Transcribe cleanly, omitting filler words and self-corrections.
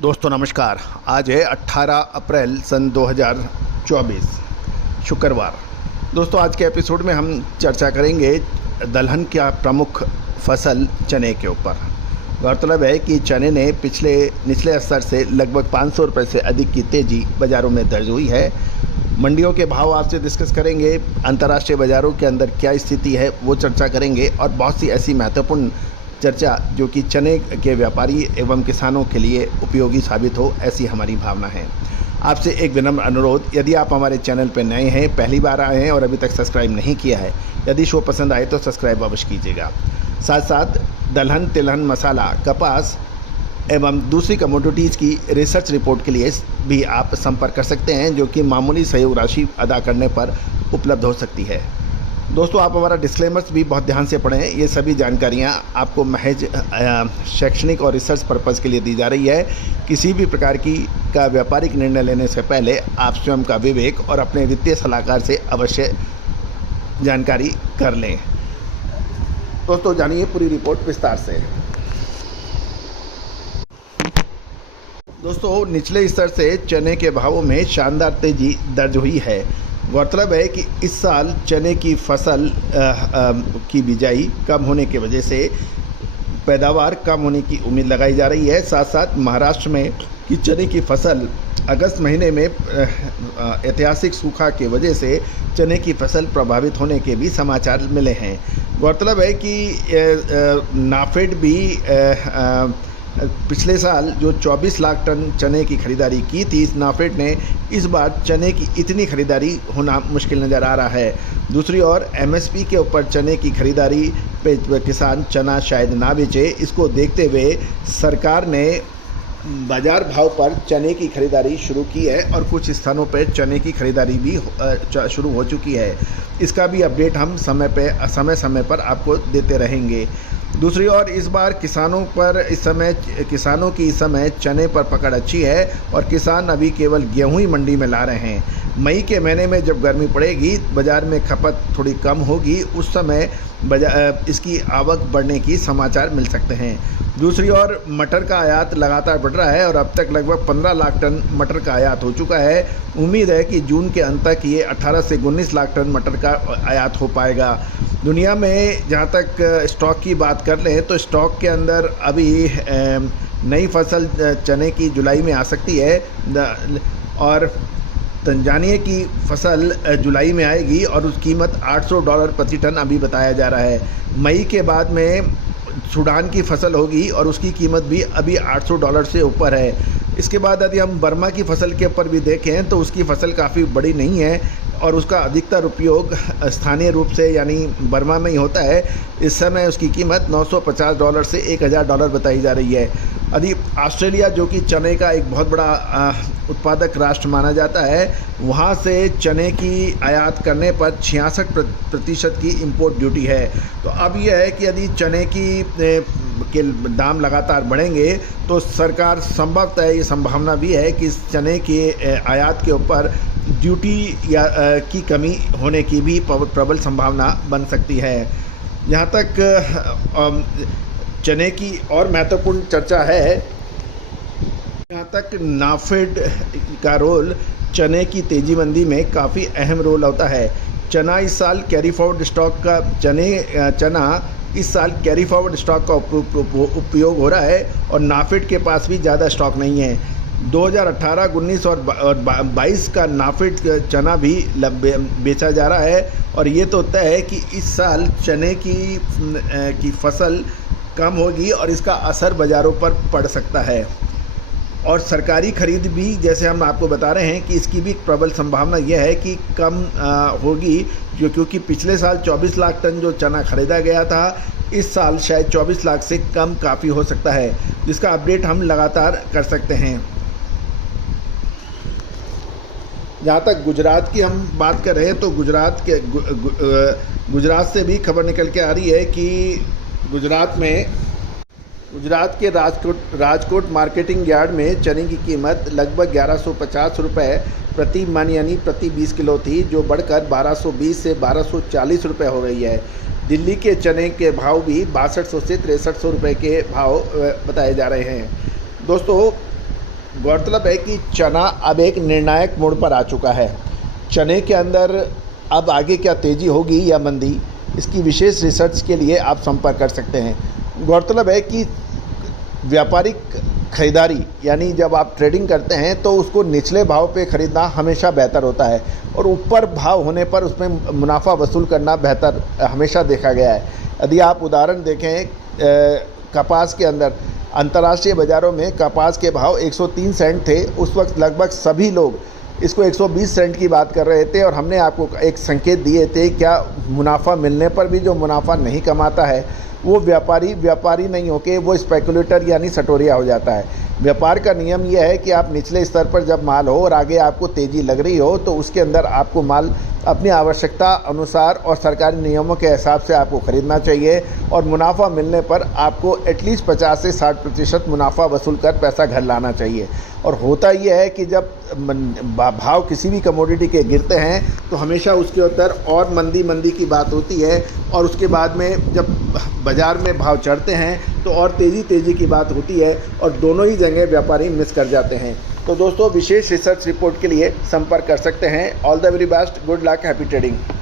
दोस्तों नमस्कार। आज है 18 अप्रैल सन 2024 शुक्रवार। दोस्तों आज के एपिसोड में हम चर्चा करेंगे दलहन का प्रमुख फसल चने के ऊपर। गौरतलब है कि चने ने पिछले निचले स्तर से लगभग 500 रुपये से अधिक की तेज़ी बाज़ारों में दर्ज हुई है। मंडियों के भाव आपसे डिस्कस करेंगे, अंतर्राष्ट्रीय बाज़ारों के अंदर क्या स्थिति है वो चर्चा करेंगे और बहुत सी ऐसी महत्वपूर्ण चर्चा जो कि चने के व्यापारी एवं किसानों के लिए उपयोगी साबित हो, ऐसी हमारी भावना है। आपसे एक विनम्र अनुरोध, यदि आप हमारे चैनल पर नए हैं, पहली बार आए हैं और अभी तक सब्सक्राइब नहीं किया है, यदि शो पसंद आए तो सब्सक्राइब अवश्य कीजिएगा। साथ साथ दलहन, तिलहन, मसाला, कपास एवं दूसरी कमोडिटीज़ की रिसर्च रिपोर्ट के लिए भी आप संपर्क कर सकते हैं, जो कि मामूली सहयोग राशि अदा करने पर उपलब्ध हो सकती है। दोस्तों आप हमारा डिस्क्लेमर्स भी बहुत ध्यान से पढ़ें। ये सभी जानकारियाँ आपको महज शैक्षणिक और रिसर्च पर्पज़ के लिए दी जा रही है। किसी भी प्रकार का व्यापारिक निर्णय लेने से पहले आप स्वयं का विवेक और अपने वित्तीय सलाहकार से अवश्य जानकारी कर लें। दोस्तों जानिए पूरी रिपोर्ट विस्तार से। दोस्तों निचले स्तर से चने के भावों में शानदार तेज़ी दर्ज हुई है। गौरतलब है कि इस साल चने की फसल की बिजाई कम होने की वजह से पैदावार कम होने की उम्मीद लगाई जा रही है। साथ साथ महाराष्ट्र में कि चने की फसल अगस्त महीने में ऐतिहासिक सूखा की वजह से चने की फसल प्रभावित होने के भी समाचार मिले हैं। गौरतलब है कि नाफेड भी पिछले साल जो 24 लाख टन चने की खरीदारी की थी, इस नाफेड ने इस बार चने की इतनी खरीदारी होना मुश्किल नज़र आ रहा है। दूसरी ओर एमएसपी के ऊपर चने की खरीदारी पे किसान चना शायद ना बेचे। इसको देखते हुए सरकार ने बाज़ार भाव पर चने की खरीदारी शुरू की है और कुछ स्थानों पर चने की खरीदारी भी शुरू हो चुकी है। इसका भी अपडेट हम समय पर आपको देते रहेंगे। दूसरी ओर इस बार किसानों की इस समय चने पर पकड़ अच्छी है और किसान अभी केवल गेहूं ही मंडी में ला रहे हैं। मई के महीने में जब गर्मी पड़ेगी, बाज़ार में खपत थोड़ी कम होगी, उस समय इसकी आवक बढ़ने की समाचार मिल सकते हैं। दूसरी ओर मटर का आयात लगातार बढ़ रहा है और अब तक लगभग 15 लाख टन मटर का आयात हो चुका है। उम्मीद है कि जून के अंत तक ये 18 से 19 लाख टन मटर का आयात हो पाएगा। दुनिया में जहाँ तक स्टॉक की बात कर लें तो स्टॉक के अंदर अभी नई फसल चने की जुलाई में आ सकती है और तंजानिया की फसल जुलाई में आएगी और उस कीमत $800 प्रति टन अभी बताया जा रहा है। मई के बाद में सूडान की फसल होगी और उसकी कीमत भी अभी $800 से ऊपर है। इसके बाद यदि हम बर्मा की फसल के ऊपर भी देखें तो उसकी फसल काफ़ी बड़ी नहीं है और उसका अधिकतर उपयोग स्थानीय रूप से यानी बर्मा में ही होता है। इस समय उसकी कीमत $950 से $1000 बताई जा रही है। यदि ऑस्ट्रेलिया, जो कि चने का एक बहुत बड़ा उत्पादक राष्ट्र माना जाता है, वहाँ से चने की आयात करने पर 66% की इंपोर्ट ड्यूटी है। तो अब यह है कि यदि चने के दाम लगातार बढ़ेंगे तो सरकार संभवतः ये संभावना भी है कि इस चने के आयात के ऊपर ड्यूटी की कमी होने की भी प्रबल संभावना बन सकती है। यहाँ तक चने की और महत्वपूर्ण चर्चा है, यहाँ तक नाफेड का रोल चने की तेजी मंदी में काफ़ी अहम रोल होता है। चना इस साल कैरी फॉरवर्ड स्टॉक का उपयोग हो रहा है और नाफेड के पास भी ज़्यादा स्टॉक नहीं है। 2018, 19 और 22 का नाफेड चना भी बेचा जा रहा है और ये तो तय है कि इस साल चने की फसल कम होगी और इसका असर बाज़ारों पर पड़ सकता है। और सरकारी खरीद भी, जैसे हम आपको बता रहे हैं कि इसकी भी प्रबल संभावना यह है कि कम होगी, क्योंकि पिछले साल 24 लाख टन जो चना खरीदा गया था, इस साल शायद 24 लाख से कम काफ़ी हो सकता है, जिसका अपडेट हम लगातार कर सकते हैं। जहाँ तक गुजरात की हम बात कर रहे हैं तो गुजरात से भी खबर निकल के आ रही है कि गुजरात के राजकोट मार्केटिंग यार्ड में चने की कीमत लगभग 1150 रुपये प्रति मन यानी प्रति 20 किलो थी, जो बढ़कर 1220 से 1240 रुपये हो गई है। दिल्ली के चने के भाव भी 6200 से 6300 रुपये के भाव बताए जा रहे हैं। दोस्तों गौरतलब है कि चना अब एक निर्णायक मोड़ पर आ चुका है। चने के अंदर अब आगे क्या तेज़ी होगी या मंदी, इसकी विशेष रिसर्च के लिए आप संपर्क कर सकते हैं। गौरतलब है कि व्यापारिक खरीदारी यानी जब आप ट्रेडिंग करते हैं तो उसको निचले भाव पे ख़रीदना हमेशा बेहतर होता है और ऊपर भाव होने पर उसमें मुनाफा वसूल करना बेहतर हमेशा देखा गया है। यदि आप उदाहरण देखें कपास के अंदर अंतर्राष्ट्रीय बाज़ारों में कपास के भाव 103 सेंट थे। उस वक्त लगभग सभी लोग इसको 120 सेंट की बात कर रहे थे और हमने आपको एक संकेत दिए थे क्या मुनाफा मिलने पर भी जो मुनाफा नहीं कमाता है वो व्यापारी नहीं होके वो स्पेकुलेटर यानी सटोरिया हो जाता है। व्यापार का नियम यह है कि आप निचले स्तर पर जब माल हो और आगे आपको तेज़ी लग रही हो तो उसके अंदर आपको माल अपनी आवश्यकता अनुसार और सरकारी नियमों के हिसाब से आपको ख़रीदना चाहिए और मुनाफा मिलने पर आपको एटलीस्ट 50 से 60% मुनाफा वसूल कर पैसा घर लाना चाहिए। और होता यह है कि जब भाव किसी भी कमोडिटी के गिरते हैं तो हमेशा उसके ऊपर और मंदी की बात होती है और उसके बाद में जब बाज़ार में भाव चढ़ते हैं तो और तेज़ी की बात होती है और दोनों ही जगह व्यापारी मिस कर जाते हैं। तो दोस्तों विशेष रिसर्च रिपोर्ट के लिए संपर्क कर सकते हैं। All the very best, good luck, happy trading.